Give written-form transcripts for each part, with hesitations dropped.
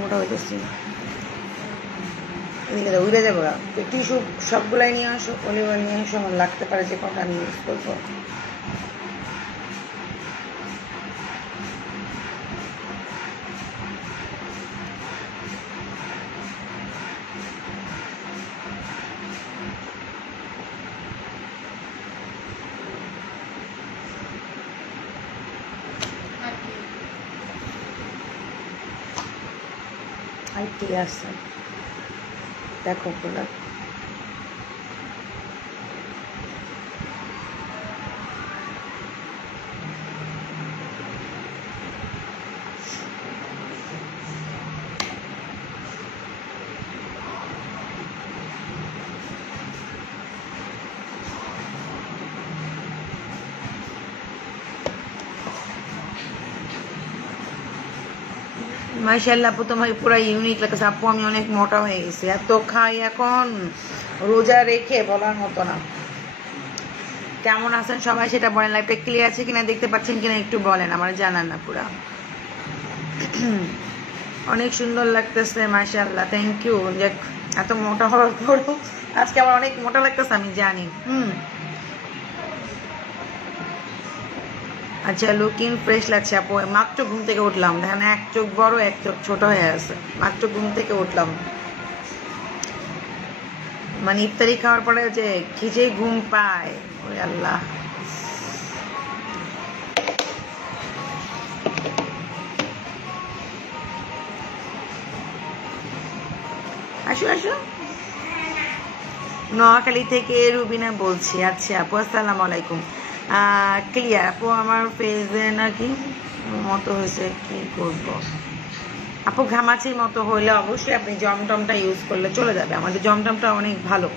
মোটা হয়ে যাচ্ছে। এদিকে উড়ে যাবো না। টিস্যু সবগুলাই নিয়ে আসো, অলিভ অয়েল নিয়ে আসো, আমার লাগতে পারে যে কটা আমি ইউজ করবো। ঠিক আছে, দেখো প্রোডাক্ট মাশাআল্লাহ আপু, তোমাকে পুরো ইউনিক লাগছে আপু। আমি অনেক মোটা হয়ে গেছি, এত খাই এখন রোজা রেখে বলার মতো না। কেমন আছেন সবাই সেটা বলেন। লাইভটা ক্লিয়ার আছে কিনা, দেখতে পাচ্ছেন কিনা একটু বলেন, আমার জানান না। পুরা অনেক সুন্দর লাগতেছে মাশাআল্লাহ, থ্যাংক ইউ। এত মোটা হওয়ার পরও আজকে আমার অনেক মোটা লাগতেছে, আমি জানি। আচ্ছা, লুকিং ফ্রেশ লাগছে আপু। মাত্র ঘুম থেকে উঠলাম, দেখেন এক চোখ বড় এক চোখ ছোট হয়ে আছে। মাত্র ঘুম থেকে উঠলাম, মানে ইফতারি খাওয়ার পরে যে খিচে ঘুম পায়, ওই আল্লাহ। আসো আসো, নোয়াখালী থেকে রুবিনা বলছি। আচ্ছা আপু, আসসালামু আলাইকুম। ক্লিয়ার আপু, আমার ফেসে নাকি মতো হয়েছে, কি করব আপু? ঘামাচির মতো হইলে অবশ্যই আপনি জমটমটা ইউজ করলে চলে যাবে। আমাদের জমটমটা অনেক ভালো।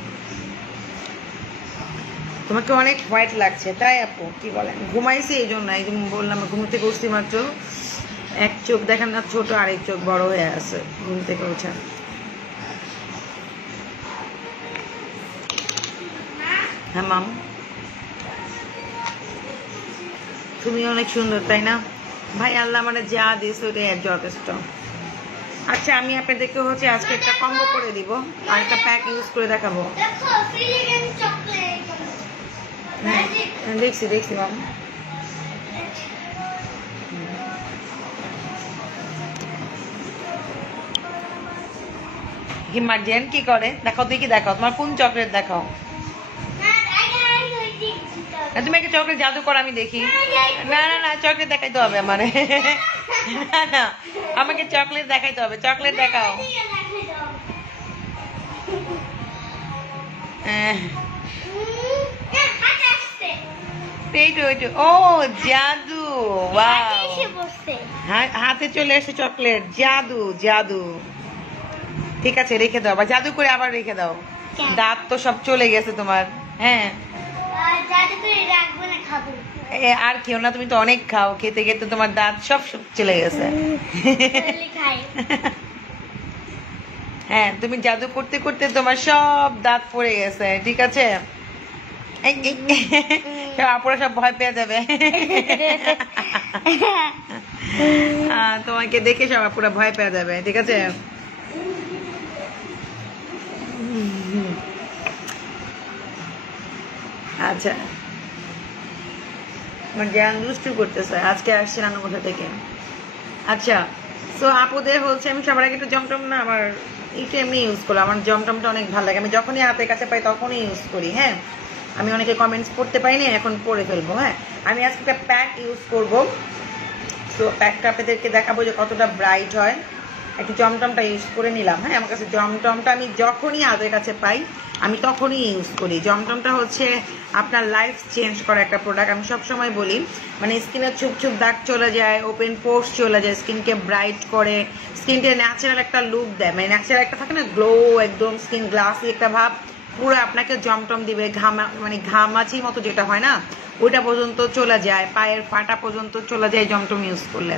তোমাকে অনেক হোয়াইট লাগছে তাই আপু? কি বলেন? ঘুমাইছি এই জন্য, একদম বললাম ঘুম থেকে উঠছি মাত্র। এক চোখ দেখেন না ছোট, আরেক চোখ বড় হয়ে আছে ঘুম থেকে উঠে। হ্যাঁ মাম, তুমি অনেক সুন্দর তাই না ভাই? আল্লাহ মানে যা দিয়েছে ওটাই যথেষ্ট। আচ্ছা, আমি আপনাদেরকে হচ্ছে আজকে একটা কম্বো করে দিব আর একটা প্যাক ইউজ করে দেখাবো। দেখছি দেখছি মাম। হিমার্জেন কি করে দেখাও দেখি, দেখাও তোমার কোন চকলেট দেখাও। তুমি একটা চকলেট জাদু করো আমি দেখি। না না না, চকলেট দেখাইতে হবে আমার। না না, আমাকে চকলেট দেখাইতে হবে। চকলেট দেখাও। ও জাদু, হাতে চলে এসে চকলেট। জাদু জাদু, ঠিক আছে রেখে দাও, বা জাদু করে আবার রেখে দাও। দাঁত তো সব চলে গেছে তোমার। হ্যাঁ, আর কেউ না, তুমি তো অনেক খাও, খেতে খেতে তোমার দাঁত সব চলে গেছে। হ্যাঁ, তুমি জাদু করতে করতে তোমার সব দাঁত পড়ে গেছে, ঠিক আছে? আপুরা সব ভয় পেয়ে যাবে। তোমাকে দেখে সব আপুরা ভয় পেয়ে যাবে, ঠিক আছে? আচ্ছা, জ্ঞান দুষ্টু করতেছে। আজকে আসছে রান্নাঘর থেকে। আচ্ছা, সো আপুদের হচ্ছে আমি সবার আগে একটু জমটম না, আমার এটা এমনি ইউজ করলাম। আমার জমটমটা অনেক ভালো লাগে, আমি যখনই হাতের কাছে পাই তখনই ইউজ করি। হ্যাঁ, আমি অনেকে কমেন্টস পড়তে পাইনি, এখন পড়ে ফেলবো। হ্যাঁ, আমি আজকে একটা প্যাক ইউজ করবো। সো প্যাকটা আপনাদেরকে দেখাবো যে কতটা ব্রাইট হয়। একটু জমটমটা ইউজ করে নিলাম। হ্যাঁ, আমার কাছে জমটমটা আমি যখনই হাতের কাছে পাই আমি তখনই ইউজ করি। জমটমটা হচ্ছে আপনার লাইফ চেঞ্জ করা একটা প্রোডাক্ট। আমি সবসময় বলি, মানে স্কিনে ছুপ ছুপ দাগ চলে যায়, ওপেন পোর্স চলে যায়, স্কিনকে ব্রাইট করে, স্কিনকে ন্যাচারাল একটা লুক দেয়। মানে ন্যাচারাল একটা থাকে না, গ্লো, একদম স্কিন গ্লাসি একটা ভাব, পুরো আপনাকে জমটম দিবে। মানে ঘামাচির মতো যেটা হয় না, ওইটা পর্যন্ত চলে যায়, পায়ের ফাটা পর্যন্ত চলে যায় জমটম ইউজ করলে।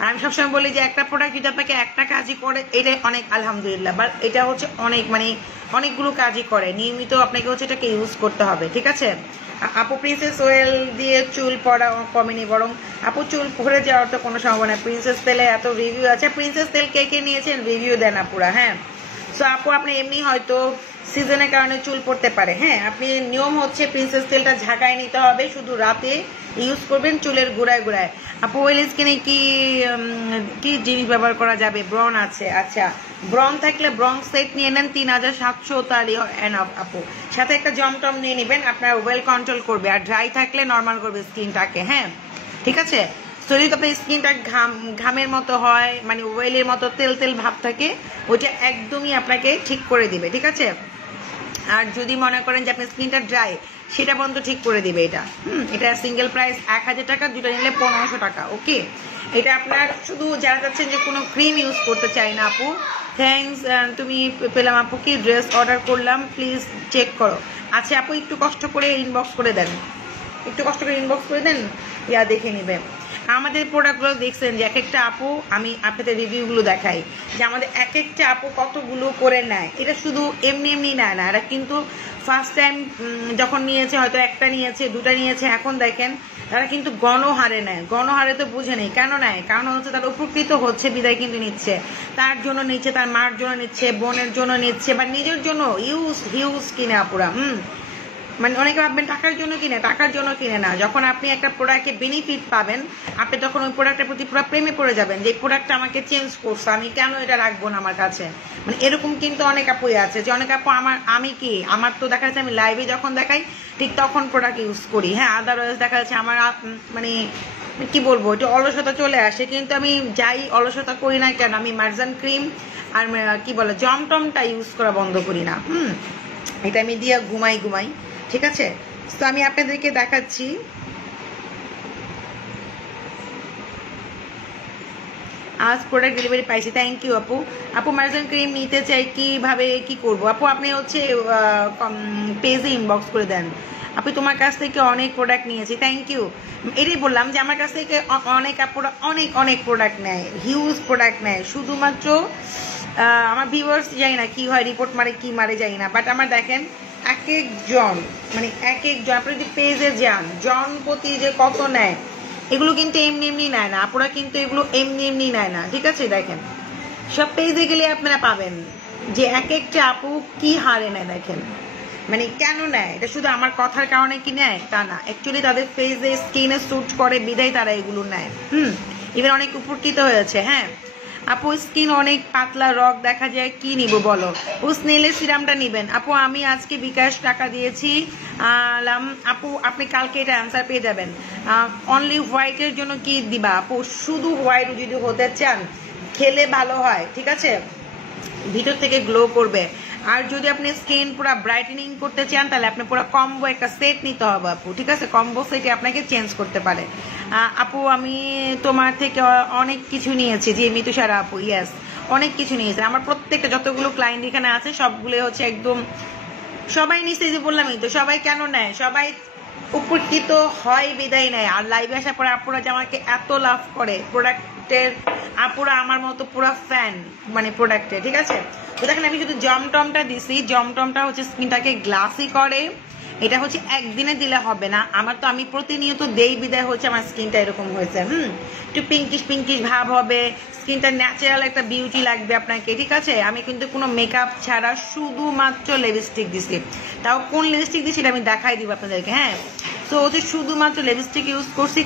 আর আমি সবসময় বলি যে একটা প্রোডাক্ট যদি আপনাকে একটা কাজই করে এটা অনেক আলহামদুলিল্লাহ, বাট এটা হচ্ছে অনেক মানে অনেকগুলো কাজই করে, নিয়মিত আপনাকে হচ্ছে এটাকে ইউজ করতে হবে, ঠিক আছে। আপু প্রিন্সেস অয়েল দিয়ে চুল পড়া কমেনি, বরং আপু চুল পড়ে যাওয়ার তো কোনো সম্ভাবনা, প্রিন্সেস তেলে এত রিভিউ আছে। প্রিন্সেস তেল কে কে নিয়েছেন রিভিউ দেন আপুরা, হ্যাঁ। সো আপু আপনি এমনি হয়তো সিজনের কারণে চুল পড়তে পারে, হ্যাঁ, আপনি নিয়ম হচ্ছে প্রিন্সেস তেলটা ঝাঁকায় নিতে হবে, শুধু রাতে ইউজ করবেন চুলের গোড়ায় গোড়ায়। আপু অয়েল স্কিনে কি কি জিনিস ব্যবহার করা যাবে? ব্রন আছে, আচ্ছা ব্রন থাকলে ব্রন সেট নিয়ে নেন 3700, তাহলে এনাফ আপু। সাথে একটা জমটম নিয়ে নেবেন, আপনার ওয়েল কন্ট্রোল করবে, আর ড্রাই থাকলে নর্মাল করবে স্কিনটাকে, হ্যাঁ ঠিক আছে। যদি আপনার স্কিনটা ঘামের মতো হয়, মানে ওয়েলের মতো তেল তেল ভাব থাকে, ওইটা একদমই আপনাকে ঠিক করে দিবে, ঠিক আছে। আর যদি মনে করেন যে আপনার স্কিনটা ড্রাই, সেটা পর্যন্ত ঠিক করে দিবে এটা। এটা সিঙ্গেল প্রাইস 1000 টাকা, দুটো নিলে 1500 টাকা, ওকে। এটা আপনার শুধু যারা চাচ্ছেন যে কোনো ক্রিম ইউজ করতে চাই না আপু, থ্যাংকস তুমি পেলাম আপু, কি ড্রেস অর্ডার করলাম প্লিজ চেক করো। আচ্ছা আপু একটু কষ্ট করে ইনবক্স করে দেন, একটু কষ্ট করে ইনবক্স করে দেন, ইয়া দেখে নিবে। আমাদের প্রোডাক্টগুলো দেখছেন যে এক একটা আপু, আমি আপনাদের রিভিউগুলো দেখাই যে আমাদের এক একটা আপু কতগুলো করে নেয়, এটা শুধু এমনি এমনি নেয় না, এটা কিন্তু ফার্স্ট টাইম যখন নিয়েছে হয়তো একটা নিয়েছে, দুটা নিয়েছে, এখন দেখেন তারা কিন্তু গণহারে নেয়। গণহারে তো বুঝে নেই কেন নেয়, কারণ হচ্ছে তারা উপকৃত হচ্ছে বিদায় কিন্তু নিচ্ছে, তার জন্য নিচ্ছে, তার মার জন্য নিচ্ছে, বোনের জন্য নিচ্ছে, বা নিজের জন্য হিউজ কিনে আপুরা। মানে অনেকে ভাববেন টাকার জন্য কিনে, টাকার জন্য কিনে না। যখন আপনি একটা প্রোডাক্টে বেনিফিট পাবেন, আপনি তখন ওই প্রোডাক্টের প্রতি পুরো প্রেমে পড়ে যাবেন, যে এই প্রোডাক্টটা আমাকে চেঞ্জ করছে, আমি কেন এটা রাখবো না আমার কাছে। মানে এরকম কিন্তু অনেক আপুই আছে যে অনেক আপু আমার তো দেখা যাচ্ছে আমি লাইভে যখন দেখাই ঠিক তখন প্রোডাক্ট ইউজ করি, হ্যাঁ, আদারওয়াইজ দেখা যাচ্ছে আমার মানে কি বলবো, এটা অলসতা চলে আসে, কিন্তু আমি যাই অলসতা করি না কেন, আমি মার্জান ক্রিম আর কি বলে জমটমটা ইউজ করা বন্ধ করি না। এটা আমি দিয়ে ঘুমাই, ঠিক আছে। তো আমি আপনাদেরকে দেখাচ্ছি, আজ প্রোডাক্ট ডেলিভারি পাইছি, থ্যাংক ইউ আপু। আপু মার্জান ক্রিম নিতে চাই, কিভাবে কি করব? আপু আপনি হচ্ছে পেজে ইনবক্স করে দেন। আপু তোমার কাছ থেকে অনেক প্রোডাক্ট নিয়েছি, থ্যাংক ইউ। এটাই বললাম যে আমার কাছ থেকে অনেক আপুরা অনেক প্রোডাক্ট নেয়, হিউজ প্রোডাক্ট নেয়, শুধুমাত্র আমার ভিউয়ার্স জানি না কি হয়, রিপোর্ট মারে কি মারে জানি না, বাট আমার দেখেন এক একজন আপনি যদি পেজে যান, জন প্রতি যে কত নেয়, এগুলো কিন্তু এমনি নেয় না আপুরা, কিন্তু এগুলো এমনি নেয় না, ঠিক আছে। দেখেন সব পেজে গেলে আপনারা পাবেন যে এক একটা আপু কি হারে নেয়, দেখেন মানে কেন নেয়, এটা শুধু আমার কথার কারণে কি নেয় তা না, অ্যাকচুয়ালি তাদের ফেসে স্কিনে স্যুট করে বিদায় তারা এগুলো নেয়। ইভেন অনেক উপকৃত হয়েছে, হ্যাঁ। আপু স্কিন অনেক পাতলা রক দেখা যায়, কি নিব বলো? ও স্নেলের সিরামটা নিবেন আপু, আমি আজকে বিকাশ টাকা দিয়েছি আপু, আপনি কালকে এটা অ্যান্সার পেয়ে যাবেন। অনলি হোয়াইটের জন্য কি দিবা আপু? শুধু হোয়াইট যদি হতে চান, খেলে ভালো হয়, ঠিক আছে, ভিতর থেকে গ্লো করবে। আর যদি আপনি স্কিন পুরো ব্রাইটেনিং করতে চান, তাহলে আপনি পুরো কম্বো একটা সেট নিতে হবে আপু, ঠিক আছে। কম্বো সেটে আপনাকে চেঞ্জ করতে পারে। আপু আমি তোমার থেকে অনেক কিছু নিয়েছি, জি মিতুষারা আপু, ইয়েস অনেক কিছু নিয়েছে। আমার প্রত্যেকটা যতগুলো ক্লায়েন্ট এখানে আছে সবগুলো হচ্ছে একদম সবাই নিচ্ছে, যে বললামই তো, সবাই কেন নেয়, সবাই উপকৃত হয় বিদায় নেয়। আর লাইভে আসার পরে আপুরা যে আমাকে এত লাভ করে প্রোডাক্টের, আপুরা আমার মতো পুরো ফ্যান মানে প্রোডাক্টের, ঠিক আছে। তো দেখেন আমি শুধু জমটমটা দিছি, জমটমটা হচ্ছে স্কিনটাকে গ্লাসি করে, এটা হচ্ছে একদিনে দিলে হবে না, আমার তো আমি প্রতিনিয়ত দেই বিদায় হচ্ছে আমার স্কিনটা এরকম হয়েছে। একটু পিঙ্কিশ ভাব হবে, স্কিনটা ন্যাচারাল একটা বিউটি লাগবে আপনাকে, ঠিক আছে। আমি কিন্তু কোনো মেকআপ ছাড়া শুধুমাত্র লিপস্টিক দিছি, তাও কোন লিপস্টিক দিছি এটা আমি দেখাই দিব আপনাদেরকে, হ্যাঁ। তো হচ্ছে শুধুমাত্র লিপস্টিক ইউজ করছি,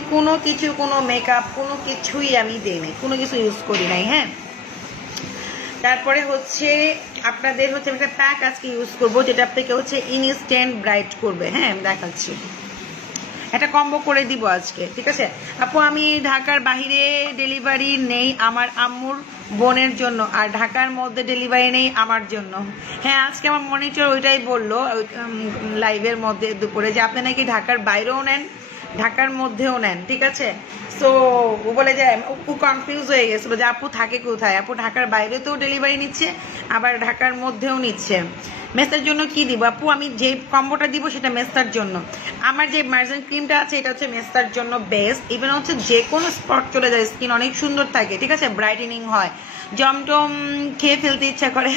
কোনো মেকআপ কোনো কিছুই আমি দিই নাই, কোনো কিছু ইউজ করি নাই, হ্যাঁ। তারপরে হচ্ছে আপনাদের হচ্ছে একটা প্যাক আজকে ইউজ করবো, যেটা আপনাকে হচ্ছে ইনস্ট্যান্ট ব্রাইট করবে, হ্যাঁ আমি দেখাচ্ছি, একটা কম্বো করে দিব আজকে, ঠিক আছে। আপু আমি ঢাকার বাহিরে ডেলিভারি নেই আমার আম্মুর বোনের জন্য, আর ঢাকার মধ্যে ডেলিভারি নেই আমার জন্য। হ্যাঁ আজকে আমার মনিটর ওইটাই বললো লাইভের মধ্যে দুপুরে, যে আপনি নাকি ঢাকার বাইরেও নেন, ঢাকার মধ্যেও নেন, ঠিক আছে। সো ও বলে যে ও কনফিউজ হয়ে গেছিলো যে আপু থাকে কোথায়, আপু ঢাকার বাইরেতেও ডেলিভারি নিচ্ছে আবার ঢাকার মধ্যেও নিচ্ছে। মেসের জন্য কি দিব আপু? আমি যে কম্বোটা দিব সেটা মেসটার জন্য। আমার যে মার্জিন ক্রিমটা আছে এটা হচ্ছে মেসটার জন্য বেস্ট। ইভেন হচ্ছে যে কোনো স্পট চলে যায়, স্কিন অনেক সুন্দর থাকে, ঠিক আছে, ব্রাইটেনিং হয়। জমটম খেয়ে ফেলতে ইচ্ছা করে।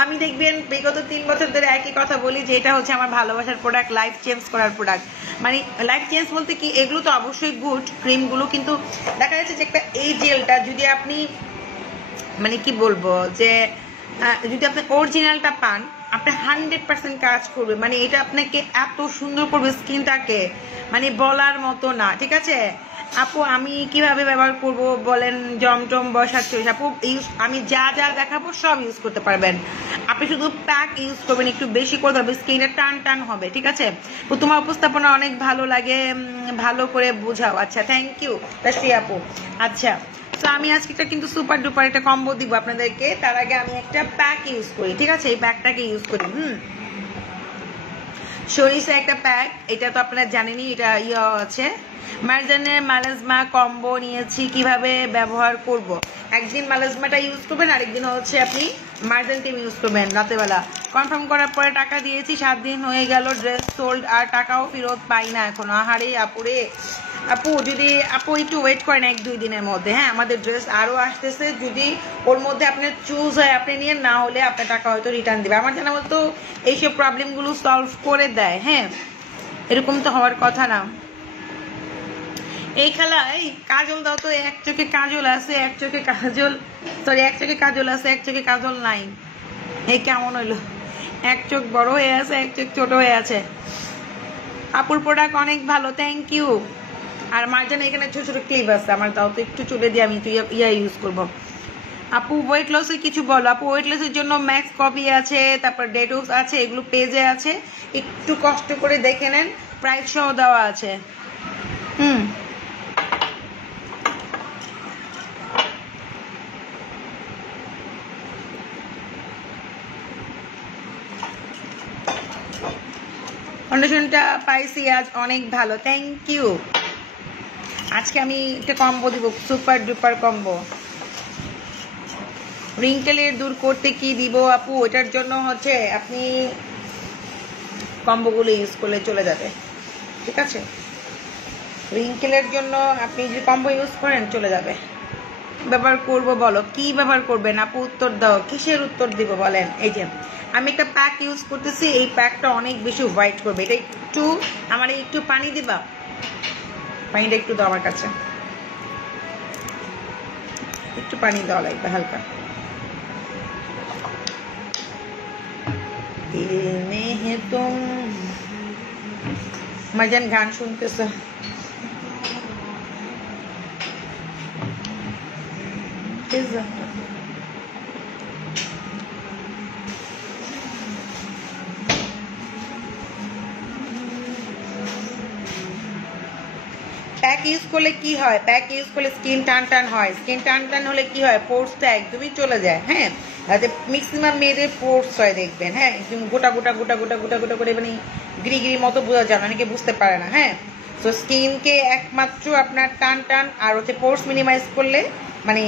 আমি দেখবেন বিগত 3 বছর ধরে একই কথা বলি যে এটা হচ্ছে আমার ভালোবাসার প্রোডাক্ট, লাইফ চেঞ্জ করার প্রোডাক্ট। মানে লাইফ চেঞ্জ বলতে কি, এগুলো তো অবশ্যই গুড ক্রিমগুলো, কিন্তু দেখা যাচ্ছে যে একটা এই জেলটা যদি আপনি মানে কি বলবো যে যদি আপনি অরিজিনালটা পান, আপনি 100% কাজ করবে। মানে এটা আপনাকে এত সুন্দর করবে স্কিনটাকে, মানে বলার মতো না, ঠিক আছে। আপু আমি কিভাবে ব্যবহার করব বলেন? জমটম বসার চয়েস আপু, আমি যা যা দেখাবো সব ইউজ করতে পারবেন। আপনি শুধু প্যাক ইউজ করবেন, একটু বেশি করে হবে, স্কিনটা টান টান হবে, ঠিক আছে। তোমার উপস্থাপনা অনেক ভালো লাগে, ভালো করে বোঝাও। আচ্ছা, থ্যাংক ইউ তাশফি আপু। আচ্ছা, তো আমি আজকে একটা কিন্তু সুপার ডুপার একটা কম্বো দিব আপনাদেরকে। তার আগে আমি একটা প্যাক ইউজ করি, ঠিক আছে, এই প্যাকটাকে ইউজ করি। সরিষা একটা প্যাক, এটা তো আপনারা জানেনই, এটা আছে মার্জানের মালাজমা কম্বো নিয়েছি। কিভাবে ব্যবহার করব? একদিন মালাজমাটা ইউজ করবেন, আরেকদিন হচ্ছে আপনি মার্জান টিম ইউজ করবেন রাতেবেলা। কনফার্ম করার পরে টাকা দিয়েছি, 7 দিন হয়ে গেল, ড্রেস সোল্ড, আর টাকাও ফেরত পাই না এখনো। আহারে আপুরে, আপু যদি আপু একটু ওয়েট করেন 1-2 দিনের মধ্যে, হ্যাঁ, আমাদের ড্রেস আরো আসতেছে। যদি ওর মধ্যে আপনার চুজ হয় আপনি নিয়ে, না হলে আপনার টাকা হয়তো রিটার্ন দিবে। আমার জানা মতো এইসব প্রবলেমগুলো সলভ করে দেয়, হ্যাঁ, এরকম তো হওয়ার কথা না। এই খেলা, এই কাজল দাও তো, এক চোখে কাজল আছে এক চোখে কাজল, সরি, এক চোখে কাজল আছে এক চোখে কাজল নাই। এই কেমন হইলো? এক চোখ বড় হয়ে আছে এক চোখ ছোট হয়ে আছে। আপুর প্রোডাক্ট অনেক ভালো, থ্যাংক ইউ। আর মার্জান এখানে ছোট ছোট ক্লিপ আছে, আমার দাও তো একটু চলে দিয়ে, আমি তো ইয়া ইউজ করবো। আপু ওয়েট লসের কিছু বলো। আপু ওয়েট লসের জন্য ম্যাক্স কপি আছে, তারপর ডেটক্স আছে, এগুলো পেজে আছে, একটু কষ্ট করে দেখে নেন, প্রাইস সহ দেওয়া আছে। ফাউন্ডেশনটা পাইছি আজ, অনেক ভালো, থ্যাংক ইউ। আজকে আমি একটা কম্বো দিব, সুপার ডুপার কম্বো। রিঙ্কেলের দূর করতে কি দিব আপু? এটার জন্য হচ্ছে আপনি কম্বোগুলো ইউজ করলে চলে যাবে, ঠিক আছে। রিঙ্কেলের জন্য আপনি যদি কম্বো ইউজ করেন চলে যাবে। ব্যবহার করব বলো, কি ব্যবহার করবেন আপু? উত্তর দাও, কিসের উত্তর দিব বলেন? এই যে আমি একটা প্যাক ইউজ করতেছি, এই প্যাকটা অনেক বেশি হোয়াইট করবে। এটা একটু আমার একটু পানি দিবা, পানিটা একটু দাও আমার কাছে, একটু পানি দেওয়া লাগবে হালকা। দিল মে হে তুম, মারজান গান শুনতেছ? প্যাক ইউজ করলে কি হয়? প্যাক ইউজ করলে স্কিন টান টান হয়। স্কিন টান টান হলে কি হয়? পোর্সটা একদমই চলে যায়, হ্যাঁ। ম্যাক্সিমাম মেয়েদের পোর্স হয় দেখবেন, হ্যাঁ, একদম গোটা গোটা গোটা গোটা গোটা গোটা করে, মানে গিরি মতো বোঝা যায়, অনেকে বুঝতে পারে না, হ্যাঁ। তো স্কিনকে একমাত্র আপনার টান টান আর হচ্ছে পোর্স মিনিমাইজ করলে মানে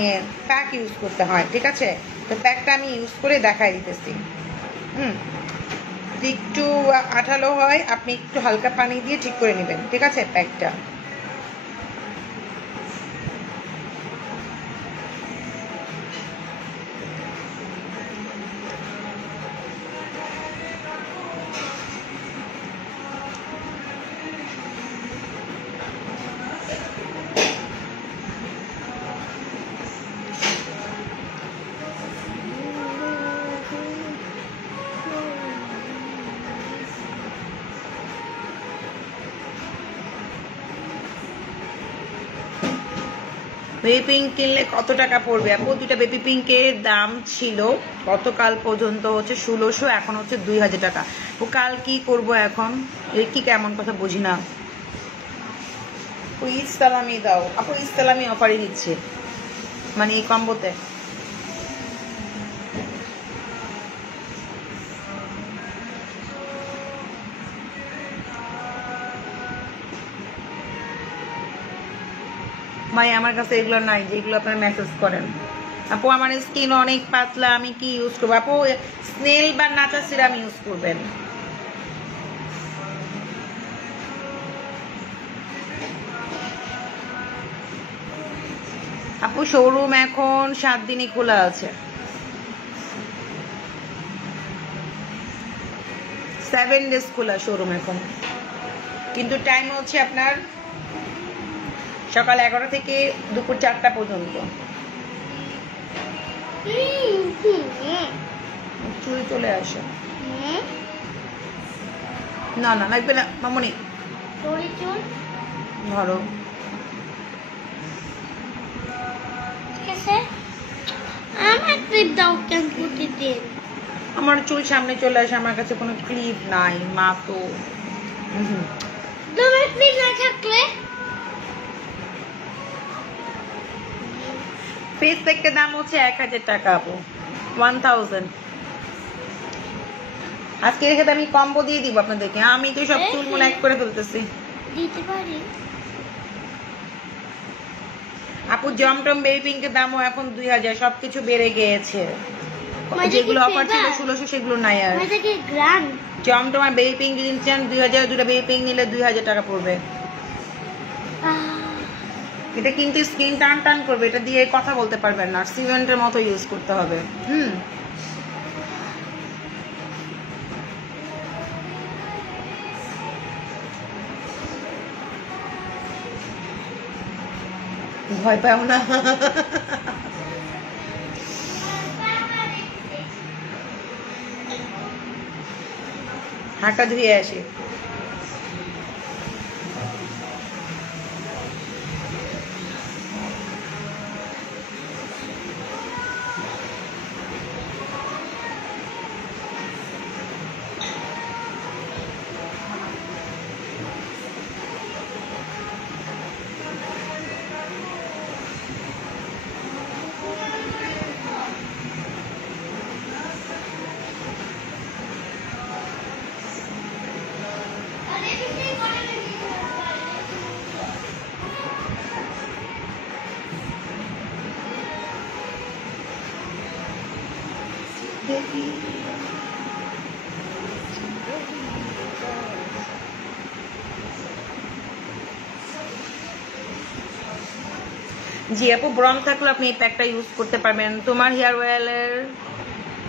প্যাক ইউজ করতে হয়, ঠিক আছে। তো প্যাকটা আমি ইউজ করে দেখাই দিতেছি। একটু আঠালো হয়, আপনি একটু হালকা পানি দিয়ে ঠিক করে নেবেন, ঠিক আছে প্যাকটা। বেবি পিঙ্ক কিনলে কত টাকা পড়বে আপু? দুইটা বেবি পিঙ্কের দাম ছিল গতকাল পর্যন্ত হচ্ছে 1600, এখন হচ্ছে 2000 টাকা। ও কাল কি করব এখন? এর কি কেমন কথা বুঝি না। ইসলামি দাও আপু, ইসলামি অফারই দিচ্ছে মানে এই কম্বোতে। ভাই আমার কাছে এগুলো নাই যেগুলো আপনারা মেসেজ করেন। আপু আমার স্কিন অনেক পাতলা, আমি কি ইউজ করবো? আপু স্নেল বা নাচা সিরাম ইউজ করবেন। আপু শোরুম এখন 7 দিনই খোলা আছে, 7 days খোলা শোরুম এখন, কিন্তু টাইম হচ্ছে আপনার সকাল 11 থেকে দুপুর 4টা পর্যন্ত। চুল চলে আসে। না না লাগবে না মামনি, ধরো। আমার চুল সামনে চলে আসে, আমার কাছে কোনো ক্লিপ নাই মা। তো ফেস প্যাকের দাম হচ্ছে 1000 টাকা আপু, 1000। আজকে রেখে আমি কম্বো দিয়ে দিব আপনাদেরকে। আমি তো সব চুলমুল এক করে ফেলতেছি। দিতে পারি আপু জমটম বেবি পিঙ্কের দামও এখন 2000, সবকিছু বেড়ে গিয়েছে। যেগুলো অফার ছিল 1600 সেগুলো নাই আর। জমটম আর বেবি পিঙ্ক নিচ্ছেন 2000, দুটো বেবি পিঙ্ক নিলে 2000 টাকা পড়বে। এটা কিন্তু স্কিন টান টান করবে, এটা দিয়ে কথা বলতে পারবেন না, সিমেন্টের মতো ইউজ করতে হবে। ভয় পাও না। হাঁটা ধুয়ে আসি। জি আপু, ব্রণ থাকলে আপনি এই প্যাকটা ইউজ করতে পারবেন। তোমার হেয়ার অয়েলের,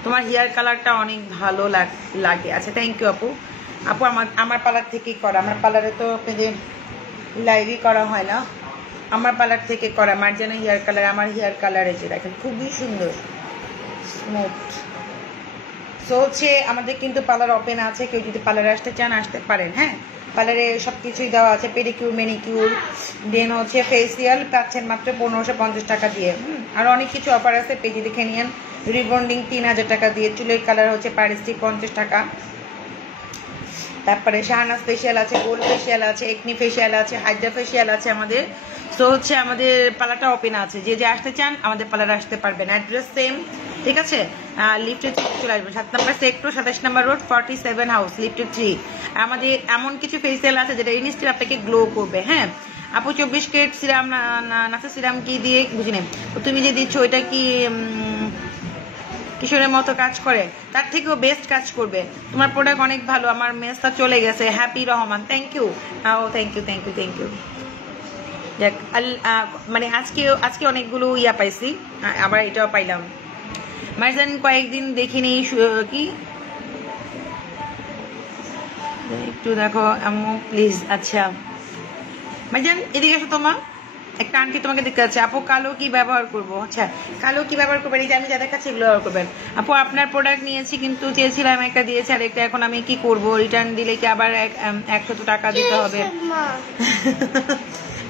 তোমার হেয়ার কালারটা অনেক ভালো লাগে। আচ্ছা থ্যাংক ইউ আপু। আপু আমার পার্লার থেকেই করা, আমার পার্লারে তো আপনাদের লাইভই করা হয় না, আমার পার্লার থেকে করা। মার্জানা হেয়ার কালার, আমার হেয়ার কালার এসে দেখেন খুবই সুন্দর স্মুথ। সো হচ্ছে আমাদের কিন্তু পার্লার ওপেন আছে, কেউ যদি পার্লারে আসতে চান আসতে পারেন। হ্যাঁ, পার্লারে সব কিছুই দেওয়া আছে, পেডিকিউর, ম্যানিকিউর, দেন হচ্ছে ফেসিয়াল পাচ্ছেন মাত্র 1550 টাকা দিয়ে। আর অনেক কিছু অফার আছে, পেজে দেখে নিন। রিবন্ডিং 3000 টাকা দিয়ে, চুলের কালার হচ্ছে পার স্টিক 50 টাকা। তারপরে শাহানাজ ফেসিয়াল আছে, গোল্ড ফেসিয়াল আছে, একনি ফেসিয়াল আছে, হাইড্রা ফেসিয়াল আছে আমাদের। সো হচ্ছে আমাদের পার্লারটা ওপেন আছে, যে যে আসতে চান আমাদের পার্লারে আসতে পারবেন। অ্যাড্রেস সেম, ঠিক আছে? লিফটে চলে আসবেন, 7 নম্বর সেক্টর, 27 নম্বর রোড, 47 হাউস, লিফটে 3। আমাদের এমন কিছু ফেসিয়াল আছে যেটা ইনস্ট্যান্ট আপনাকে গ্লো করবে। হ্যাঁ আপু, 24 ক্যারেট সিরাম, নাসা সিরাম কি দিয়ে বুঝি না, তুমি যে দিচ্ছ ওইটা কি কিশোরের মতো কাজ করে? তার থেকেও বেস্ট কাজ করবে। তোমার প্রোডাক্ট অনেক ভালো, আমার মেসটা চলে গেছে। Happy Rahman, thank you. ও thank you, thank you, thank you. দেখ মানে আজকে অনেকগুলো ইয়া পাইছি, আবার এটাও পাইলাম। মাইজান কয়েকদিন দেখিনি কি, একটু দেখো আম্মু প্লিজ। আচ্ছা মাইজান এদিকে এসো, তোমার একটা আন্টি তোমাকে দেখতে যাচ্ছে। আপু কালো কি ব্যবহার করবো? আচ্ছা কালো কি ব্যবহার করবেন? এই যে আমি যাদের কাছে এগুলো ব্যবহার করবেন। আপু আপনার প্রোডাক্ট নিয়েছি, কিন্তু চেয়েছিলাম একটা দিয়েছে আর একটা, এখন আমি কি করব? রিটার্ন দিলে কি আবার 100 টাকা দিতে হবে?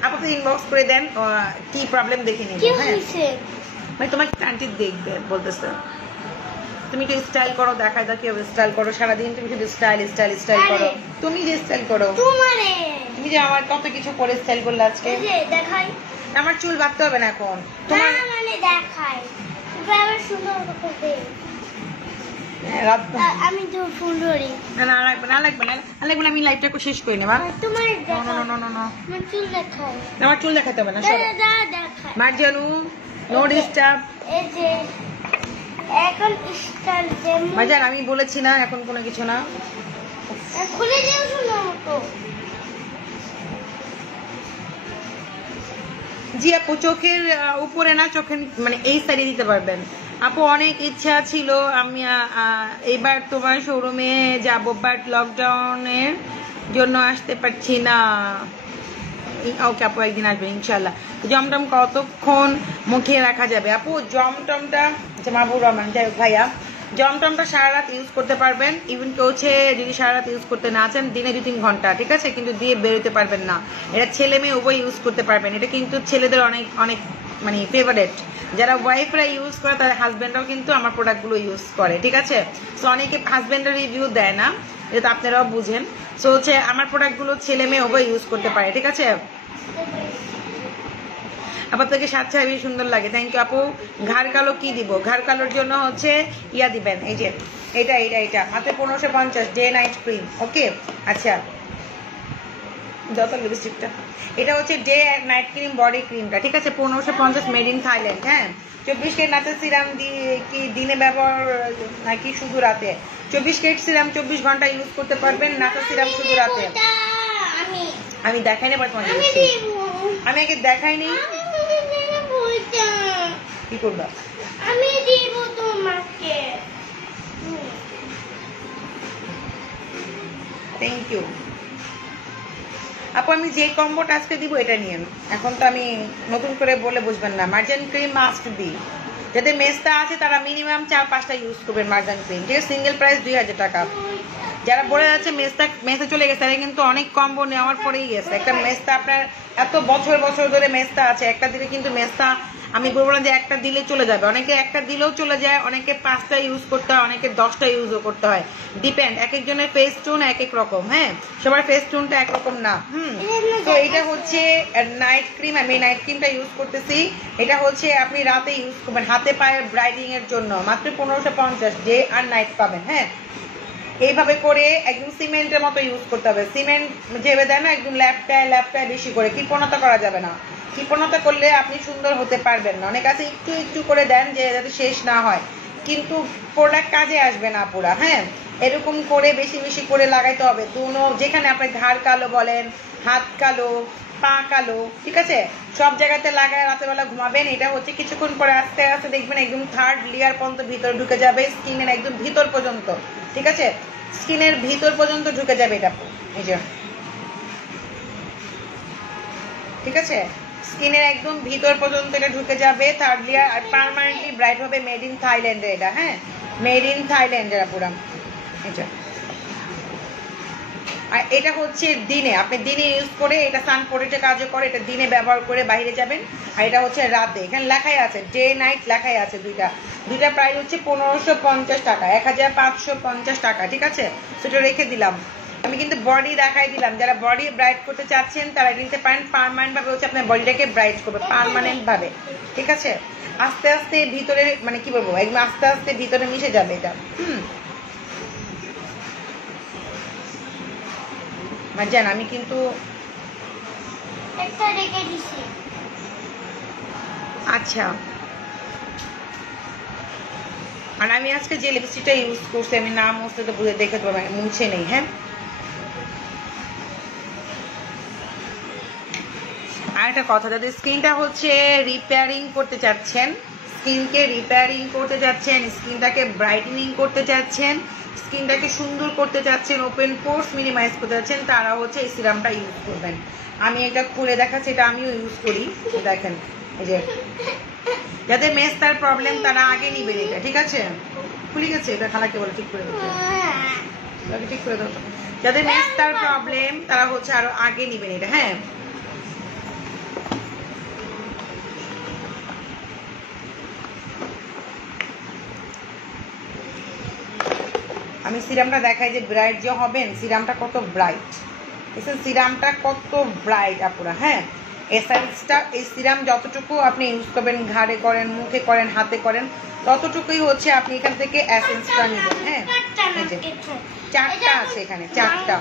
আপু ইনবক্স করে দেন, কি প্রবলেম দেখে নিব। হ্যাঁ ভাই, তোমাকে আন্টি দেখবে বলতেছে, তুমি একটু স্টাইল করো, দেখায় দাও কিভাবে স্টাইল করো। সারাদিন তুমি শুধু স্টাইল স্টাইল স্টাইল করো। তুমি যে স্টাইল করো, তুমি যে আমার কত কিছু করে স্টাইল করলে আজকে। দেখাই আমার চুল বাঁধতে হবে না এখন, তোমার মানে দেখাই আবার সুন্দর করতে। রাত আমি তো সুন্দরী না না লাগবে না লাগবে না লাগবে না আমি লাইভটা শেষ করে নেব তোমার আমার চুল দেখাও আমার চুল দেখাতে হবে না সরো দেখাও মার্জানু নো ডিস্টার্ব এই যে এখন স্টার যেমন মার্জান আমি বলেছি না এখন কোনো কিছু না খুলে দিও শুনো তো জি আপু চোখের উপরে না চোখের মানে এই সাইডে দিতে পারবেন আপু অনেক ইচ্ছা ছিল আমি এবার তোমার শোরুমে যাব বাট লকডাউনের জন্য আসতে পারছি না ওকে আপু একদিন আসবেন ইনশাল্লাহ জমটম কতক্ষণ মুখে রাখা যাবে আপু জমটমটা মাহবুব রহমান যাই হোক ভাইয়া জমটমটা সারা রাত ইউজ করতে পারবেন ইভেন কেউ যদি সারা রাত ইউজ করতে না চান দিনে 2-3 ঘন্টা ঠিক আছে কিন্তু দিয়ে বেরোতে পারবেন না এটা ছেলে মেয়ে উভয় ইউজ করতে পারবেন এটা কিন্তু ছেলেদের অনেক অনেক মানে ফেভারেট যারা ওয়াইফরা ইউজ করে তাদের হাজব্যান্ডরাও কিন্তু আমার প্রোডাক্টগুলো ইউজ করে ঠিক আছে সো অনেকে হাজব্যান্ডের রিভিউ দেয় না এটা আপনারাও বুঝেন সো হচ্ছে আমার প্রোডাক্টগুলো ছেলে মেয়ে উভয় ইউজ করতে পারে ঠিক আছে আপু আপনাকে সাথে হেবি সুন্দর লাগে থ্যাংক ইউ আপু ঘাড় কালো কি দিব ঘাড় কালোর জন্য হচ্ছে ইয়া দিবেন এই যে এটা মাত্র 1550 ডে নাইট ক্রিম ওকে আচ্ছা যত লিপস্টিকটা এটা হচ্ছে day and night cream body ক্রিমটা ঠিক আছে 1550 মেড ইন থাইল্যান্ড হ্যাঁ 24 ক্যারেট নাচের সিরাম কি দিনে ব্যবহার নাকি শুধু রাতে 24 ক্যারেট সিরাম 24 ঘন্টা ইউজ করতে পারবেন নাচের সিরাম শুধু রাতে আমি দেখাই না আমি আগে দেখাইনি কি করবা আমি দিব তোমাকে থ্যাংক ইউ আপু আমি যে কম্বোটা আজকে দিব এটা নিয়েন এখন তো আমি নতুন করে বলে বুঝবেন না মার্জান ক্রিম মাস্ক দিই যাদের মেস্তা আছে তারা মিনিমাম 4-5টা ইউজ করবেন মার্জান ক্রিম ঠিক আছে সিঙ্গেল প্রাইস 2000 টাকা যারা বলে যাচ্ছে মেস্তা চলে গেছে তারা কিন্তু অনেক কম্বো নেওয়ার পরেই গেছে একটা মেস্তা আপনার এত বছর ধরে মেস্তা আছে একটা দিলে কিন্তু মেস্তা আমি বলবো না যে একটা দিলে চলে যাবে অনেকে একটা দিলেও চলে যায় অনেকে 5টা ইউজ করতে হয় অনেকে 10টা ইউজও করতে হয় ডিপেন্ড এক একজনের ফেস টোন এক এক রকম হ্যাঁ সবার ফেস টোনটা একরকম না তো এটা হচ্ছে নাইট ক্রিম আমি নাইট ক্রিমটা ইউজ করতেছি এটা হচ্ছে আপনি রাতে ইউজ করবেন হাতে পায়ে ব্রাইটিং এর জন্য মাত্র 1550 ডে আর নাইট পাবেন হ্যাঁ এইভাবে করে একদম সিমেন্টের মতো ইউজ করতে হবে সিমেন্ট যেভাবে দেয় না একদম ল্যাপটায় বেশি করে কৃপণতা করা যাবে না কৃপণতা করলে আপনি সুন্দর হতে পারবেন না অনেক আছে একটু করে দেন যে যাতে শেষ না হয় কিন্তু প্রোডাক্ট কাজে আসবে না পুরা হ্যাঁ এরকম করে বেশি করে লাগাইতে হবে দুনো যেখানে আপনার ঘাড় কালো বলেন হাত কালো পা কালো ঠিক আছে সব জায়গাতে লাগায় রাতেবেলা ঘুমাবেন এটা হচ্ছে কিছুক্ষণ পরে আস্তে আস্তে দেখবেন একদম 3rd লেয়ার পর্যন্ত ভিতরে ঢুকে যাবে স্কিনের একদম ভিতর পর্যন্ত ঠিক আছে স্কিনের ভিতর পর্যন্ত ঢুকে যাবে এটা এই যে ঠিক আছে স্কিনের একদম ভিতর পর্যন্ত এটা ঢুকে যাবে 3rd লেয়ার আর পার্মানেন্টলি ব্রাইট হবে মেড ইন থাইল্যান্ডে এটা হ্যাঁ মেড ইন থাইল্যান্ড এর পুরো এটা আর এটা হচ্ছে দিনে আপনি দিনে ইউজ করে এটা সান প্রোটেক্টে কাজও করে এটা দিনে ব্যবহার করে বাইরে যাবেন আর এটা হচ্ছে রাতে এখানে লেখাই আছে ডে নাইট লেখাই আছে দুইটা প্রাইস হচ্ছে 1550 টাকা 1550 টাকা ঠিক আছে সেটা রেখে দিলাম আমি কিন্তু বডি দেখাই দিলাম যারা বডি ব্রাইট করতে চাচ্ছেন তারা এটা নিতে পারেন পার্মানেন্ট ভাবে হচ্ছে আপনার বডিটাকে ব্রাইট করবে পার্মানেন্ট ভাবে ঠিক আছে আস্তে আস্তে ভিতরে মানে কি বলবো একদম আস্তে আস্তে ভিতরে মিশে যাবে এটা মার্জান আমি কিন্তু একটা রেখে দিছি আচ্ছা আর আমি আজকে যে লিপস্টিকটা ইউজ করছি আমি নাম মুছতে তো বুঝে দেখে তোমার মুছে নেই হ্যাঁ আর একটা কথা যাদের স্কিনটা হচ্ছে রিপেয়ারিং করতে চাচ্ছেন স্কিনকে রিপেয়ারিং করতে যাচ্ছেন স্কিনটাকে ব্রাইটেনিং করতে চাচ্ছেন স্কিনটাকে সুন্দর করতে চাচ্ছেন ওপেন পোর্স মিনিমাইজ করতে চাচ্ছেন তারা হচ্ছে এই সিরামটা ইউজ করবেন আমি এটা খুলে দেখাচ্ছি এটা আমিও ইউজ করি দেখেন এই যে যাদের মেস্তার প্রবলেম তারা আগে নিবেন এটা ঠিক আছে খুলে গেছে এটা খালাকে বলে ঠিক করে দাও ঠিক করে দাও যাদের মেস্তার প্রবলেম তারা হচ্ছে আরো আগে নিবেন এটা হ্যাঁ আমি সিরামটা দেখাই যে ব্রাইট যে হবেন সিরামটা কত ব্রাইট সিরামটা কত ব্রাইট আপুরা হ্যাঁ এসেন্সটা, এই সিরাম যতটুকু আপনি ইউজ করবেন, ঘাড়ে করেন, মুখে করেন, হাতে করেন, ততটুকুই হচ্ছে আপনি এখান থেকে এসেন্সটা নেবেন। হ্যাঁ, এই যে 4টা আছে এখানে, 4টা,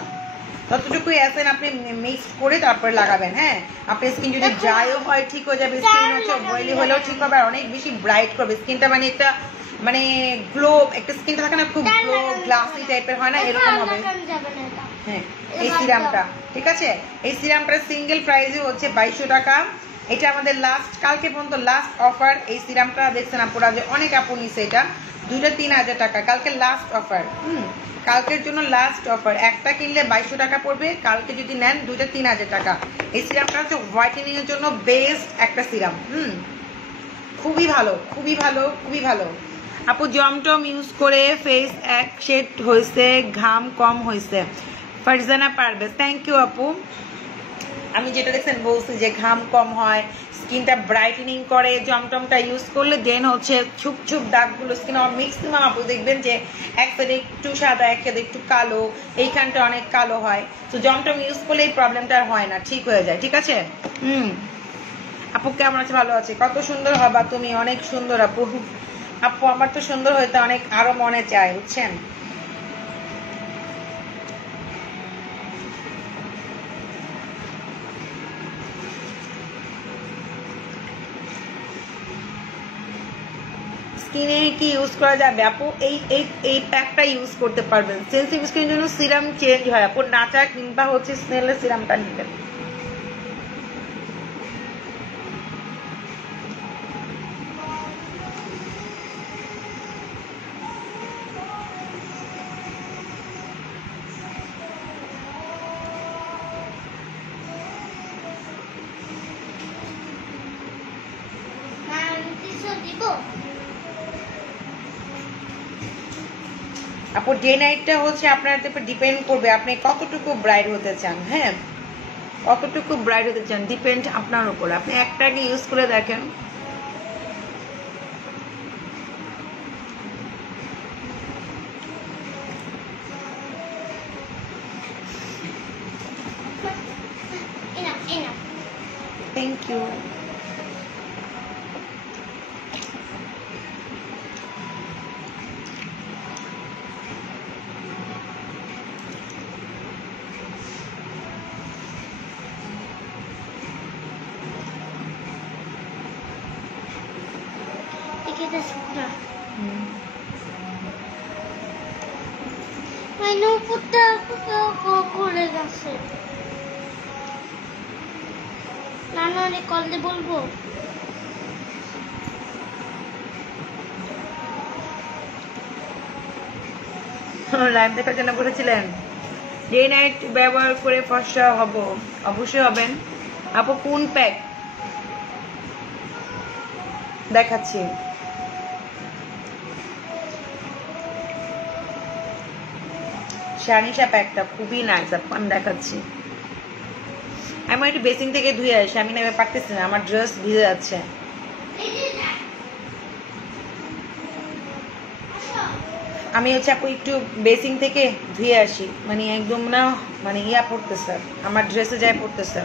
ততটুকুই এসেন আপনি মিক্স করে তারপরে লাগাবেন। হ্যাঁ, আপনার স্কিন যদি ড্রাইও হয় ঠিক হয়ে যাবে, স্কিন হচ্ছে অয়েলি হলেও ঠিক হবে, আর অনেক বেশি ব্রাইট করবে স্কিনটা, মানে একটা মানে গ্লো, একটা স্কিনটা থাকে না খুব গ্লো গ্লাসি টাইপের হয় না, এরকম হবে। হ্যাঁ, এই সিরামটা ঠিক আছে, এই সিরামটার সিঙ্গেল প্রাইসই হচ্ছে 2200 টাকা। এটা আমাদের লাস্ট, কালকে পর্যন্ত লাস্ট অফার। এই সিরামটা দেখছেন আপুরা যে অনেক আপু নিছে, এটা 2টা 3000 টাকা, কালকে লাস্ট অফার। কালকের জন্য লাস্ট অফার, একটা কিনলে 2200 টাকা পড়বে, কালকে যদি নেন 2টা 3000 টাকা। এই সিরামটা হচ্ছে হোয়াইটেনিং এর জন্য বেস্ট একটা সিরাম। খুবই ভালো, খুবই ভালো, খুবই ভালো। আপু জমটম ইউজ করে ফেস এক শেড হয়েছে, ঘাম কম হয়েছে। ফারজানা পারভেজ, থ্যাংক ইউ আপু। আমি যেটা দেখছেন বলছি যে ঘাম কম হয়, স্কিনটা ব্রাইটেনিং করে জমটমটা ইউজ করলে, দেন হচ্ছে ছুপ ছুপ দাগগুলো স্কিন ম্যাক্সিমাম আপু দেখবেন যে এক সাইডে একটু সাদা, এক সাইডে একটু কালো, এইখানটা অনেক কালো হয়। তো জমটম ইউজ করলে এই প্রবলেমটা আর হয় না, ঠিক হয়ে যায়। ঠিক আছে। আপু কেমন আছে? ভালো আছে। কত সুন্দর হবা তুমি, অনেক সুন্দর আপু। আপু আমার তো সুন্দর হইতে অনেক আরো মনে চায়, বুঝছেন। স্কিনে কি ইউজ করা যাবে আপু? এই প্যাকটা ইউজ করতে পারবেন। সেনসিটিভ স্কিনের জন্য সিরাম চেঞ্জ হয় আপু, নাচা কিংবা হচ্ছে স্নেলের সিরামটা নেবেন। আপু ডে নাইটটা হচ্ছে আপনার উপর ডিপেন্ড করবে আপনি কতটুকু ব্রাইট হতে চান। হ্যাঁ, কতটুকু ব্রাইট হতে চান ডিপেন্ড আপনার উপর। আপনি একটাকে ইউজ করে দেখেন। Thank you. করে গেছে, নানা কল দিয়ে বলবো। লাইভ দেখার জন্য বলেছিলেন ডে নাইট ব্যবহার করে ফর্সা হব? অবশ্যই হবেন আপু। কোন প্যাক দেখাচ্ছি? শানিশা প্যাকটা খুবই নাইস আপু, আমি দেখাচ্ছি। আমি একটু বেসিং থেকে ধুয়ে আসি, আমি নেমে পারতেছি না, আমার ড্রেস ভিজে যাচ্ছে। আমি হচ্ছে আপু একটু বেসিং থেকে ধুয়ে আসি, মানে একদম না মানে ইয়া পড়তেছে, আমার ড্রেসে যায় পড়তেছে।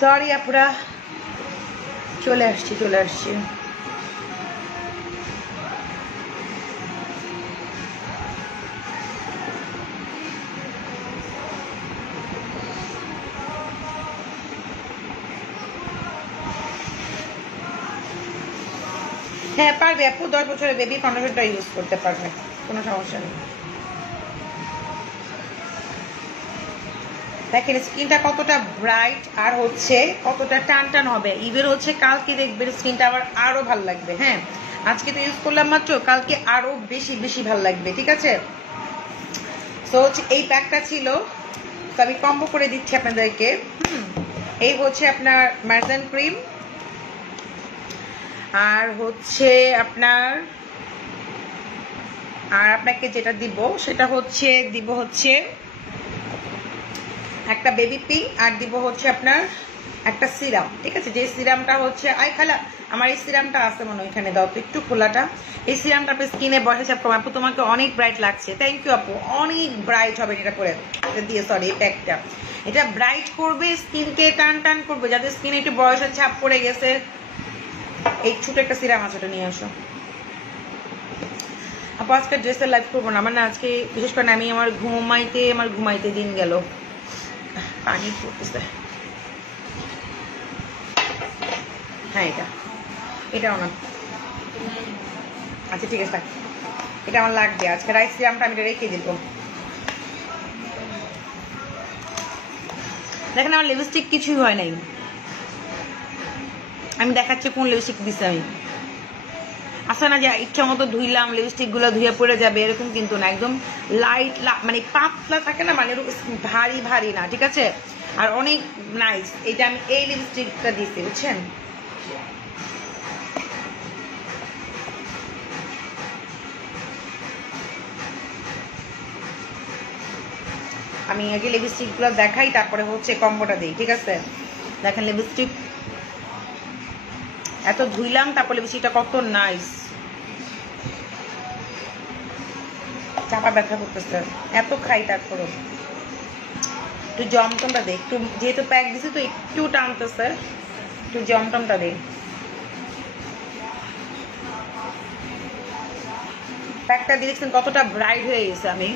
সরি আপুরা, চলে আসছি। হ্যাঁ পারবে আপু, 10 বছরের বেবি ফাউন্ডেশনটা ইউজ করতে পারবে, কোনো সমস্যা নেই। দেখেন স্কিনটা কতটা ব্রাইট আর হচ্ছে কতটা টান হবে। ইভেন হচ্ছে কালকে দেখবেন স্কিনটা আবার আরো ভালো লাগবে। হ্যাঁ আজকে তো ইউজ করলাম মাত্র, কালকে আরো বেশি ভালো লাগবে, ঠিক আছে। সো হচ্ছে এই প্যাকটা ছিল, তো আমি কম্বো করে দিচ্ছি আপনাদেরকে। এই হচ্ছে আপনার মার্জান ক্রিম, আর হচ্ছে আপনাকে যেটা দিব সেটা হচ্ছে একটা বেবি পিঙ্ক, আর দিব হচ্ছে আপনার একটা সিরাম, ঠিক আছে। যে সিরামটা হচ্ছে খালা আমার এই সিরামটা আছে মনে হয়, এখানে দাও তো একটু খোলাটা। এই সিরামটা আপনি স্কিনে বসে আপু তোমাকে অনেক ব্রাইট লাগছে। থ্যাংক ইউ আপু, অনেক ব্রাইট হবে এটা পরে দিয়ে। সরি এই প্যাকটা, এটা ব্রাইট করবে স্কিনকে, টান করবে। যাদের স্কিনে একটু বয়সের ছাপ পড়ে গেছে, এই ছোট একটা সিরাম আছে, ওটা নিয়ে আসো আপু। আজকে ড্রেসের লাইভ করবো না, আমার না আজকে বিশেষ করে আমি আমার ঘুমাইতে দিন গেল, পানি পড়তেছে। হ্যাঁ এটাও না, আচ্ছা ঠিক আছে, এটা আমার লাগবে আজকে। রাইস সিরামটা আমি রেখে দিব। দেখেন আমার লিপস্টিক কিছুই হয় নাই, আমি দেখাচ্ছি কোন লিপস্টিক দিছি আমি। আসলে না যে ইচ্ছা মতো ধুইলাম, লিপস্টিক গুলো ধুয়ে পড়ে যাবে এরকম কিন্তু না, একদম লাইট মানে পাতলা থাকে না, মানে ভারী না, ঠিক আছে। আর অনেক নাইস। এটা আমি এই লিপস্টিকটা দিছি, বুঝছেন। আমি আগে লিপস্টিক গুলো দেখাই, তারপরে হচ্ছে কম্বোটা দিই, ঠিক আছে। দেখেন লিপস্টিক এত ধুইলাম, তারপর লিপস্টিকটা কত নাইস। চাপা ব্যথা করতেছে, এত খাই তারপরে একটু জমটমটা দে, একটু যেহেতু প্যাক দিছি তো একটু টানতেছে, একটু জমটমটা দে। প্যাকটা দিয়েছেন কতটা ব্রাইট হয়ে গেছে। আমি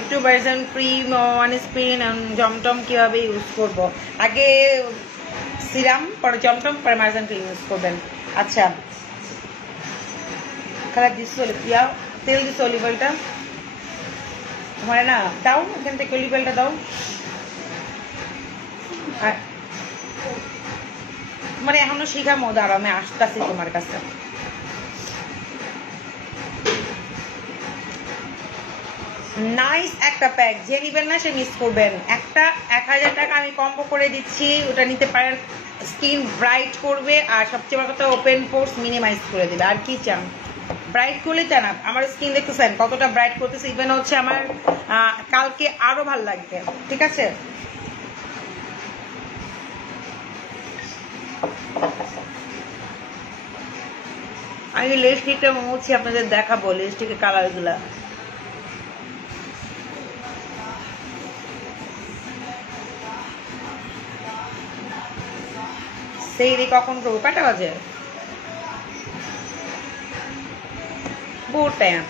একটু ভার্জন ক্রিম, ওয়ান স্পিন, জমটম কিভাবে ইউজ করব, আগে সিরাম পরে জমটম পরে ভার্জন ক্রিম ইউজ করবেন। আচ্ছা খারাপ দিচ্ছি তেল দিচ্ছি, অলিভ অয়েলটা তোমার না দাও, এখান থেকে অলিভ অয়েলটা দাও। মানে এখনো শিখামো, দাঁড়াও আমি আসতেছি তোমার কাছে। নাইস একটা প্যাক, যে নিবেন না সে মিস করবেন। একটা 1000 টাকা আমি কম্বো করে দিচ্ছি, ওটা নিতে পারেন। স্কিন ব্রাইট করবে আর সবচেয়ে বড় কথা ওপেন পোর্স মিনিমাইজ করে দেবে। আর কি চান, ব্রাইট করলে চান। আমার স্কিন দেখতেছেন কতটা ব্রাইট করতেছে, ইভেন হচ্ছে আমার কালকে আরো ভালো লাগবে, ঠিক আছে। আমি লিপস্টিকটা মুছছি, আপনাদের দেখাবো লিপস্টিকের কালার গুলা। সেই কখন করবো, কটা বাজে? বহুত টাইম।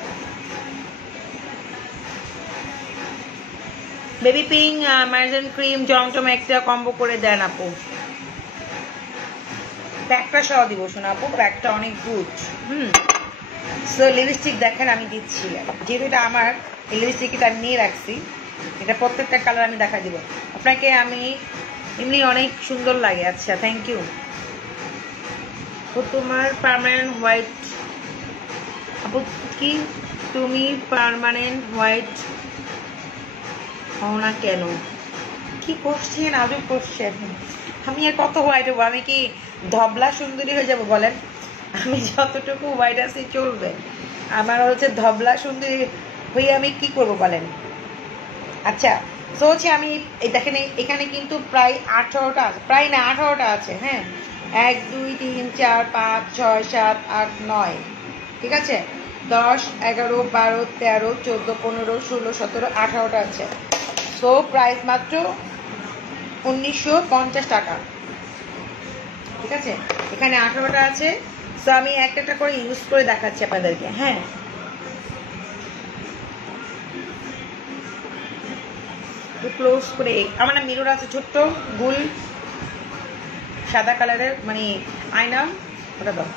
বেবি পিঙ্ক, মার্জন ক্রিম, জমটম একটা কম্বো করে দেন আপু। প্যাকটা সহ দিব শোনা আপু, প্যাকটা অনেক গুড। সো লিপস্টিক দেখেন আমি দিচ্ছি, যেহেতু এটা আমার এই লিপস্টিকটা নিয়ে রাখছি, এটা প্রত্যেকটা কালার আমি দেখা দিব আপনাকে। আমি এমনি অনেক সুন্দর লাগে। আচ্ছা থ্যাংক ইউ। তোমার পার্মানেন্ট হোয়াইট আপু কি, তুমি পার্মানেন্ট হোয়াইট হও না কেন? কি করছেন, আজও করছেন। আমি আর কত হোয়াইট হবো? আমি কি ধবলা সুন্দরী হয়ে যাব বলেন? আমি যতটুকু হোয়াইট আছি চলবে, আমার হচ্ছে ধবলা সুন্দরী হয়ে আমি কি করব বলেন? আচ্ছা তো হচ্ছে আমি দেখেন এখানে কিন্তু প্রায় 18টা আছে, প্রায় না 18টা আছে। হ্যাঁ 1 2 3 4 5 6 7 8 9, ঠিক আছে, 10 11 12 13 14 15 16 17 18টা আছে। সো প্রাইস মাত্র 1950 টাকা। ঠিক আছে, এখানে 18টা আছে। তো আমি একটা একটা করে ইউজ করে দেখাচ্ছি আপনাদেরকে। হ্যাঁ, ক্লোজ করে আমার না মিরর আছে ছোট্ট গোল সাদা কালারের, মানে আয়না, ওটা দাও।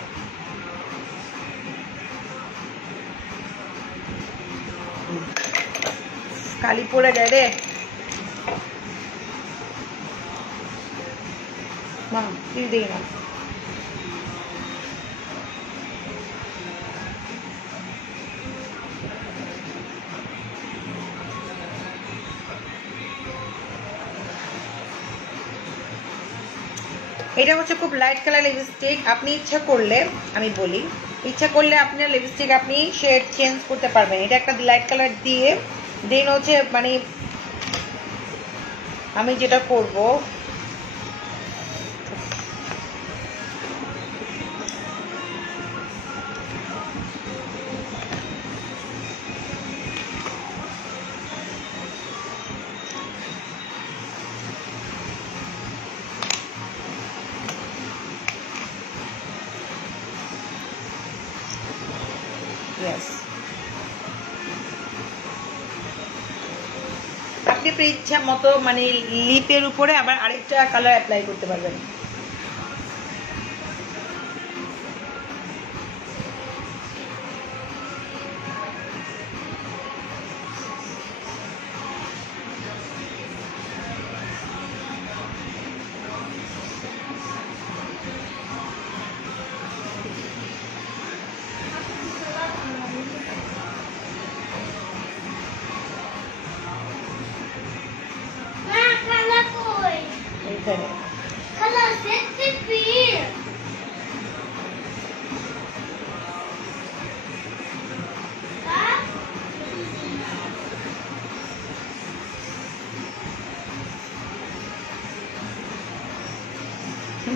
কালি পড়ে যায় রে মা, তুই দিই না। এটা হচ্ছে খুব লাইট কালার লিপস্টিক। আপনি ইচ্ছা করলে, আমি বলি, ইচ্ছা করলে আপনার লিপস্টিক আপনি শেড চেঞ্জ করতে পারবেন। এটা একটা লাইট কালার দিয়ে দেন হচ্ছে মানে আমি যেটা করব, আপনি আপনার ইচ্ছা মতো মানে লিপের উপরে আবার আরেকটা কালার অ্যাপ্লাই করতে পারবেন।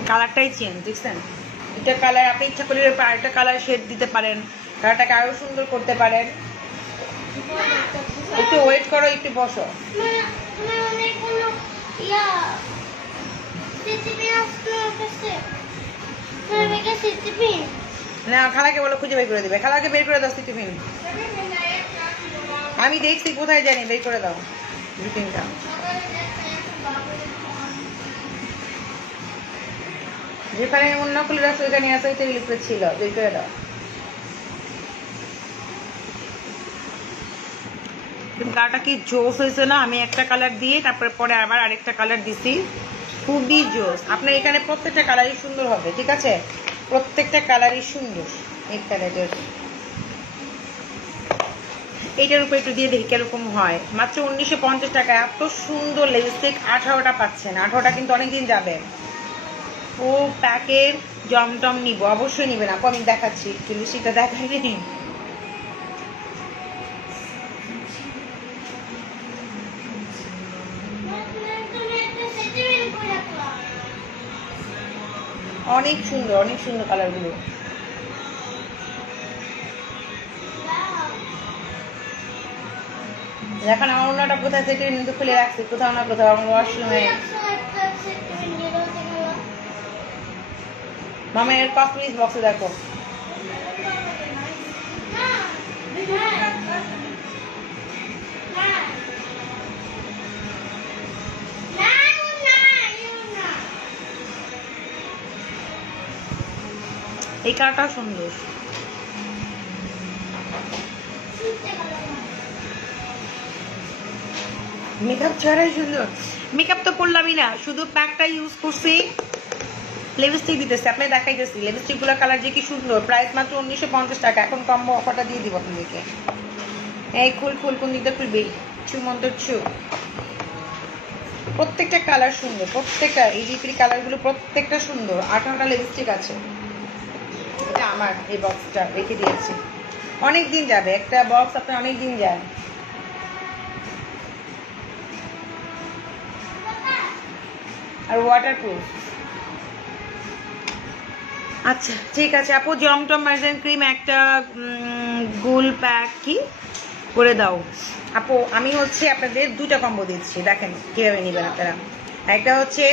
কালারটাই চেঞ্জ, দেখছেন? এটা কালার আপনি ইচ্ছা করলে আরেকটা কালার শেড দিতে পারেন, কালারটাকে আরো সুন্দর করতে পারেন। একটু ওয়েট করো, একটু বসো। না, খালাকে বলো খুঁজে বের করে দিবে। খালাকে বের করে দাও টিফিন। আমি দেখছি কোথায় জানি, বের করে দাও টিফিনটা। যেখানে অন্য খুলে রাখছো ওইখানে আসো, ওইটাই লিকুইড ছিল, বের করে দাও। কালারটা কি জোস হয়েছে না? আমি একটা কালার দিয়ে তারপরে পরে আবার আরেকটা কালার দিছি, খুবই জোস। আপনার এখানে প্রত্যেকটা কালারই সুন্দর হবে, ঠিক আছে? প্রত্যেকটা কালারই সুন্দর। এই কালারের এইটার উপর একটু দিয়ে দেখি কিরকম হয়। মাত্র 1950 টাকা এত সুন্দর লিপস্টিক। 18টা পাচ্ছেন, 18টা কিন্তু অনেকদিন যাবে। ও প্যাকের জমটম নিব, অবশ্যই নিবেন আপু। আমি দেখাচ্ছি একটু লিপস্টিকটা দেখাই দিন। অনেক সুন্দর, অনেক সুন্দর কালারগুলো। এখন আমার অন্যটা কোথায় সেটা কিন্তু খুলে রাখছি, কোথাও না কোথাও আমার ওয়াশরুমে। মামা এর কসমেটিক্স বক্সে দেখো। এই কালারটাও সুন্দর। মেকআপ ছাড়াই সুন্দর। মেকআপ তো করলামই না, শুধু প্যাকটা ইউজ করছি, লিপস্টিক দিতেছি, আপনি দেখাইতেছি লিপস্টিক গুলো কালার যে কি সুন্দর। প্রাইস মাত্র 1950 টাকা। এখন কম্বো অফারটা দিয়ে দিব আপনাদেরকে। এই ফুল কোন দিকটা খুলবি? চু মন্তর চু। প্রত্যেকটা কালার সুন্দর, প্রত্যেকটা এই জিপির কালার গুলো প্রত্যেকটা সুন্দর। 18টা লিপস্টিক আছে। এটা আমার এই বক্সটা রেখে দিয়েছি, অনেক দিন যাবে। একটা বক্স আপনার অনেক দিন যায়। আর ওয়াটারপ্রুফ। আচ্ছা ঠিক আছে আপু, জমটম মার্জেন ক্রিম একটা গোল প্যাক কি করে দাও আপু। আমি হচ্ছে আপনাদের 2টা কম্বো দিচ্ছি, দেখেন কিভাবে নেবেন আপনারা। একটা হচ্ছে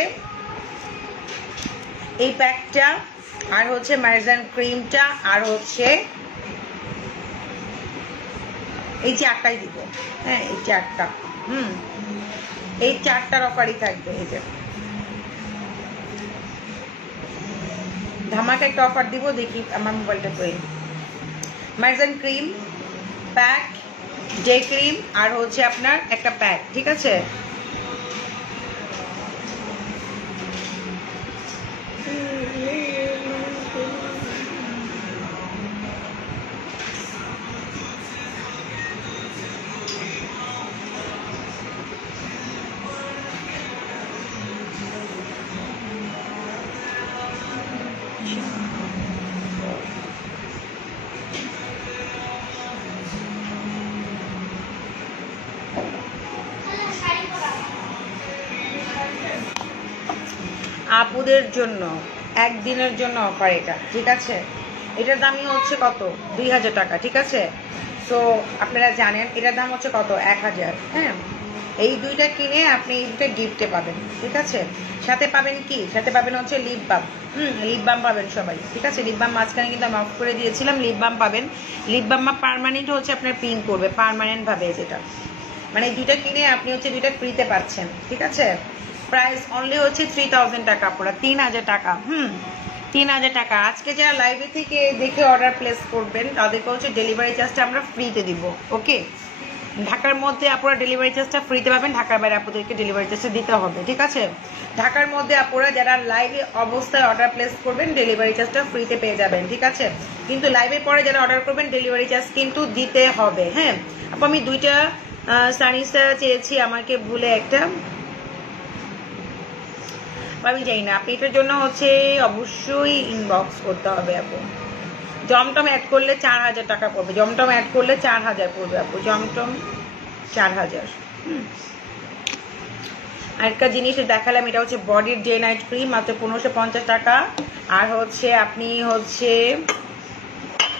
এই প্যাকটা, আর হচ্ছে মার্জান ক্রিমটা, আর হচ্ছে এই 4টাই দিব। হ্যাঁ, এই 4টা। এই 4টার অফারই থাকবে। এই যে ধামাকা একটা অফার দিব, দেখি আমার মোবাইলটা কই। মার্জান ক্রিম প্যাক, ডে ক্রিম, আর হচ্ছে আপনার একটা প্যাক, ঠিক আছে? আপুদের জন্য একদিনের জন্য অফার এটা, ঠিক আছে? এটার দামই হচ্ছে কত? 2000 টাকা, ঠিক আছে? তো আপনারা জানেন এটার দাম হচ্ছে কত? 1000। হ্যাঁ, এই দুইটা কিনে আপনি এই দুটো গিফটে পাবেন, ঠিক আছে? সাথে পাবেন কি? সাথে পাবেন হচ্ছে লিপ বাম। লিপ বাম পাবেন সবাই, ঠিক আছে? লিপ বাম মাঝখানে কিন্তু আমি অফ করে দিয়েছিলাম, লিপ বাম পাবেন। লিপ বাম পার্মানেন্ট হচ্ছে আপনার পিঙ্ক করবে পার্মানেন্ট ভাবে, যেটা মানে দুইটা কিনে আপনি হচ্ছে দুইটা ফ্রিতে পাচ্ছেন, ঠিক আছে? প্রাইস অনলি হচ্ছে 3000 টাকা, পুরো 3000 টাকা। 3000 টাকা। আজকে যারা লাইভে থেকে দেখে অর্ডার প্লেস করবেন তাদেরকে হচ্ছে ডেলিভারি চার্জটা আমরা ফ্রিতে দিব। ওকে, ঢাকার মধ্যে আপনারা ডেলিভারি চার্জটা ফ্রিতে পাবেন, ঢাকার বাইরে আপনাদেরকে ডেলিভারি চার্জটা দিতে হবে, ঠিক আছে? ঢাকার মধ্যে আপনারা যারা লাইভে অবস্থায় অর্ডার প্লেস করবেন ডেলিভারি চার্জটা ফ্রিতে পেয়ে যাবেন, ঠিক আছে? কিন্তু লাইভের পরে যারা অর্ডার করবেন ডেলিভারি চার্জ কিন্তু দিতে হবে। হ্যাঁ আপু, আমি দুইটা সানিসা চেয়েছি, আমাকে ভুলে একটা আমি জানি না। আপনি এটার জন্য হচ্ছে অবশ্যই ইনবক্স করতে হবে আপু। জমটম অ্যাড করলে 4000 টাকা পড়বে, জমটম অ্যাড করলে 4000 পড়বে আপু, জমটম 4000। আরেকটা জিনিস দেখালাম, এটা হচ্ছে বডির ডে নাইট ক্রিম, মাত্র 1550 টাকা। আর হচ্ছে আপনি হচ্ছে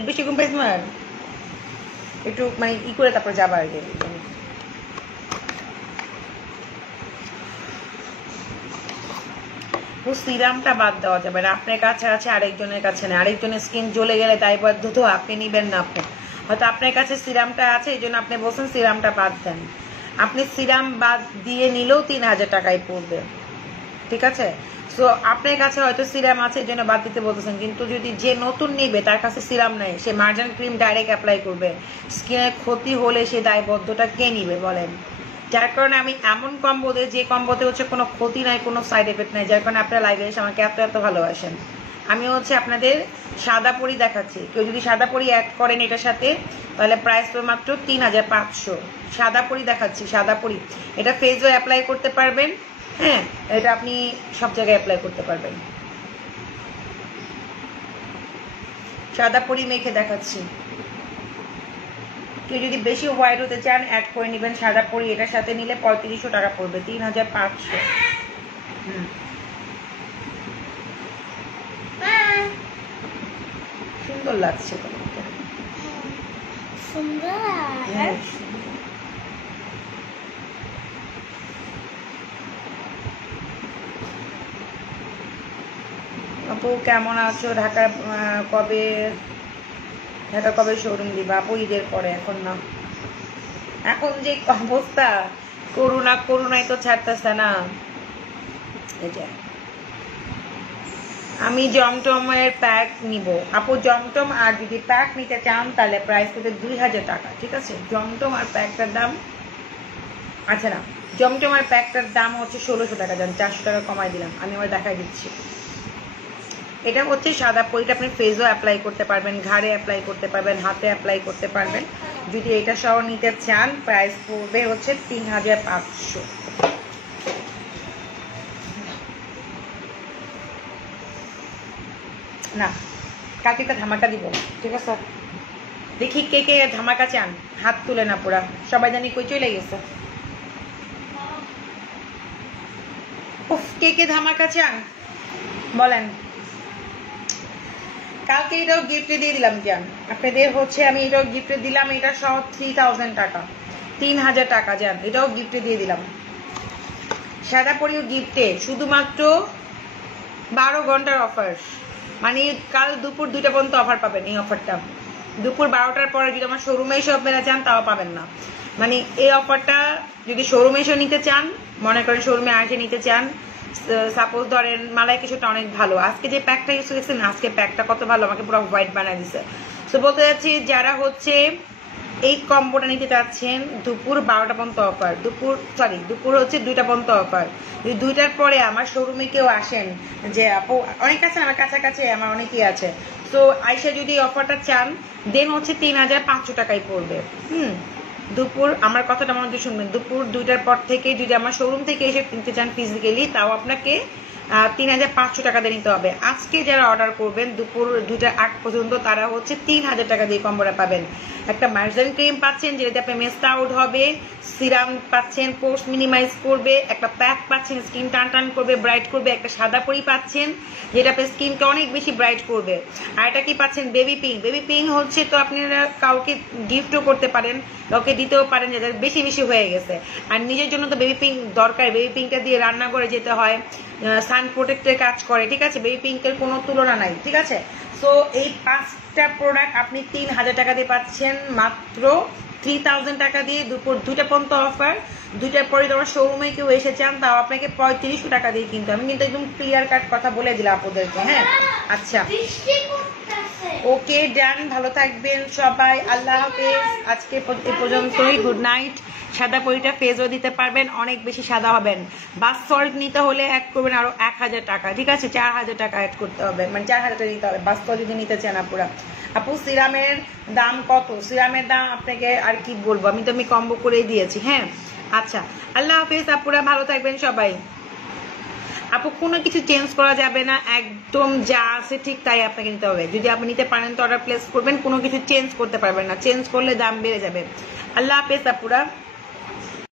বেশি কম প্রাইস একটু মানে ই করে তারপর যাবার আর কি। সিরামটা বাদ দেওয়া যাবে না, আপনার কাছে আছে আরেকজনের কাছে নেই, আরেকজনের স্কিন জ্বলে গেলে দায়বদ্ধ তো আপনি নিবেন না। আপনি হয়তো আপনার কাছে সিরামটা আছে এই জন্য আপনি বলছেন সিরামটা বাদ দেন, আপনি সিরাম বাদ দিয়ে নিলেও 3000 টাকায় পড়বে, ঠিক আছে? সো আপনার কাছে হয়তো সিরাম আছে এই জন্য বাদ দিতে বলতেছেন, কিন্তু যদি যে নতুন নিবে তার কাছে সিরাম নেই, সে মার্জান ক্রিম ডাইরেক্ট অ্যাপ্লাই করবে, স্কিনের ক্ষতি হলে সে দায়বদ্ধটা কে নিবে বলেন? যার কারণে আমি এমন কম্বো দিই যে কম্বোতে হচ্ছে কোনো ক্ষতি নাই, কোনো সাইড এফেক্ট নাই, যার কারণে আপনারা লাইভে এসে আমাকে এত এত ভালোবাসেন। আমি হচ্ছে আপনাদের সাদা পরি দেখাচ্ছি, কেউ যদি সাদা পরি অ্যাড করেন এটার সাথে তাহলে প্রাইস তো মাত্র 3500। সাদা পরি দেখাচ্ছি, সাদা পরি, এটা ফেসও অ্যাপ্লাই করতে পারবেন। হ্যাঁ, এটা আপনি সব জায়গায় অ্যাপ্লাই করতে পারবেন। সাদা পরি মেখে দেখাচ্ছি, কেউ যদি বেশি হোয়াইট হতে চান অ্যাড করে নেবেন সাদা পরি, এটার সাথে নিলে 3500 টাকা পড়বে, 3500। সুন্দর লাগছে তোমাকে, সুন্দর। আপু কেমন আছো? ঢাকা কবে শোরুম দিবা আপু? ঈদের পরে, এখন না। এখন যে অবস্থা, করোনায় তো ছাড়তেছে না। আমি জমটমের প্যাক নিব আপু, জমটম আর যদি প্যাক নিতে চান তাহলে প্রাইস হচ্ছে 2000 টাকা, ঠিক আছে? জমটম আর প্যাকটার দাম, আচ্ছা না, জমটম আর প্যাকটার দাম হচ্ছে 1600 টাকা, জান 400 টাকা কমাই দিলাম, আমি আবার দেখাই দিচ্ছি। এটা হচ্ছে সাদা পরিটা, আপনি ফেসও অ্যাপ্লাই করতে পারবেন, ঘাড়ে অ্যাপ্লাই করতে পারবেন, হাতে অ্যাপ্লাই করতে পারবেন। যদি এটা সহ নিতে চান প্রাইস পড়বে হচ্ছে 3500। না, কালকে একটা ধামাকা দিব, ঠিক আছে? দেখি কে কে ধামাকা চান, হাত তুলে না পুরা, সবাই জানি কই চলে গেছে। উফ, কে কে ধামাকা চান বলেন? কালকে এটাও গিফটে দিয়ে দিলাম জান আপনাদের, হচ্ছে আমি এটাও গিফটে দিলাম, এটা সহ 3000 টাকা, 3000 টাকা জান, এটাও গিফটে দিয়ে দিলাম। সাদা পরিও গিফটে শুধুমাত্র 12 ঘন্টার অফার, মানে কাল দুপুর 2টা পর্যন্ত অফার পাবেন। এই অফারটা দুপুর 12টার পরে যদি আমার শোরুমে এসে আপনারা চান তাও পাবেন না। মানে এই অফারটা যদি শোরুমে এসে নিতে চান, মনে করেন শোরুমে আসে নিতে চান, সাপোজ ধরেন মালাই কিছুটা অনেক ভালো, আজকে যে প্যাকটা ইউজ করেছেন আজকে প্যাকটা কত ভালো, আমাকে পুরো হোয়াইট বানিয়ে দিছে। তো বলতে যাচ্ছি যারা হচ্ছে এই কম্বোটা নিতে চাচ্ছেন দুপুর 12টা পর্যন্ত অফার, দুপুর হচ্ছে 2টা পর্যন্ত অফার। যদি 2টার পরে আমার শোরুমে কেউ আসেন, যে আপু অনেক আছে আমার কাছাকাছি, আমার অনেকেই আছে, তো আইসা যদি অফারটা চান দেন হচ্ছে 3500 টাকায় পড়বে। দুপুর, আমার কথাটা মনে দিয়ে শুনবেন, দুপুর 2টার পর থেকে যদি আমার শোরুম থেকে এসে কিনতে চান ফিজিক্যালি, তাও আপনাকে 3500 টাকা দিয়ে নিতে হবে। আজকে যারা অর্ডার করবেন দুপুর 2টার আগ পর্যন্ত তারা হচ্ছে 3000 টাকা দিয়ে কম্বোটা পাবেন। একটা মার্জান ক্রিম পাচ্ছেন যেটাতে আপনার মেস্ট আউট হবে, সিরাম পাচ্ছেন পোস্ট মিনিমাইজ করবে, একটা প্যাক পাচ্ছেন স্কিন টান টান করবে, ব্রাইট করবে, একটা সাদা পরি পাচ্ছেন যেটা আপনার স্কিনকে অনেক বেশি ব্রাইট করবে। আর এটা কি পাচ্ছেন বেবি পিঙ্ক। বেবি পিঙ্ক হচ্ছে তো আপনারা কাউকে গিফটও করতে পারেন, কাউকে দিতেও পারেন যাদের বেশি বেশি হয়ে গেছে। আর নিজের জন্য তো বেবি পিঙ্ক দরকার, বেবি পিঙ্কটা দিয়ে রান্না করে যেতে হয়, সান প্রোটেক্টের কাজ করে, ঠিক আছে, বেবি পিঙ্কের কোনো তুলনা নাই, ঠিক আছে। সো এই 5টা প্রোডাক্ট আপনি 3000 টাকা দিয়ে পাচ্ছেন মাত্র 3000 টাকা দিয়ে দুপুর 2টা পর্যন্ত অফার। 2টার পরে তোমার শোরুমে কেউ এসে চান তাও আপনাকে 3500 টাকা দিয়ে কিনতে। আমি কিন্তু একদম ক্লিয়ার কাট কথা বলে দিলাম আপনাদেরকে। হ্যাঁ আচ্ছা, ওকে ডান, ভালো থাকবেন সবাই, আল্লাহ হাফেজ। আজকে এ পর্যন্তই, গুড নাইট। সাদা পরিটা ফেজও দিতে পারবেন, অনেক বেশি সাদা হবেন। বাস সল্ট নিতে হলে অ্যাড করবেন আরো 1000 টাকা, ঠিক আছে, 4000 টাকা অ্যাড করতে হবে, মানে 4000 টাকা দিতে হবে বাস সল্ট যদি নিতে চান আপুরা। আপু সিরামের দাম কত? সিরামের দাম আপনাকে আর কি বলবো, আমি কম্বো করেই দিয়েছি। হ্যাঁ আচ্ছা, আল্লাহ হাফেজ আপুরা, ভালো থাকবেন সবাই। আপু কোনো কিছু চেঞ্জ করা যাবে না, একদম যা আছে ঠিক তাই আপনাকে নিতে হবে। যদি আপনি নিতে পারেন তো অর্ডার প্লেস করবেন, কোনো কিছু চেঞ্জ করতে পারবেন না, চেঞ্জ করলে দাম বেড়ে যাবে। আল্লাহ হাফেজ আপুরা।